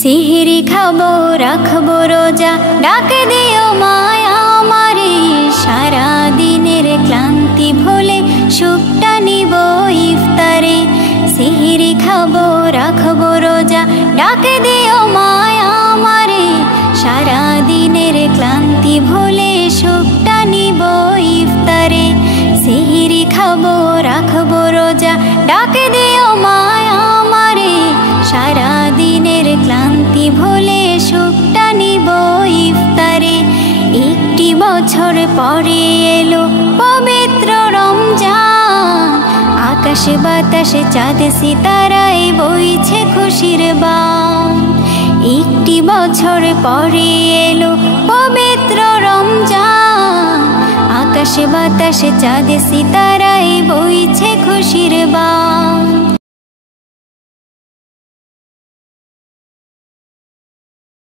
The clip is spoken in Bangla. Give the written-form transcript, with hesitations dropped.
সিহরি খাবো রাখবো রোজা, ডাকে দিও মায়া আমারে। সারা দিনের ক্লান্তি ভুলে সুখটা নিব ইফতারে। সিহরি খাবো রাখবো রোজা, ডাকে দিও মায়া আমারে। সারা দিনের ক্লান্তি ভুলে সুখটা নিব ইফতারে। সিহরি খাবো রাখবো রোজা, ডাকে দিও মায়া আমারে। সারা দিনের ক্লান্তি ভুলে সুখটা নিব ইফতারে। একটি বছর পরে এলো পবিত্র রমজান, আকাশে বাতাসে চাঁদ সিতারায় বইছে খুশির বান। একটি বছর পরে এলো পবিত্র রমজান, আকাশে বাতাসে চাঁদ সিতারায় বইছে খুশির বান।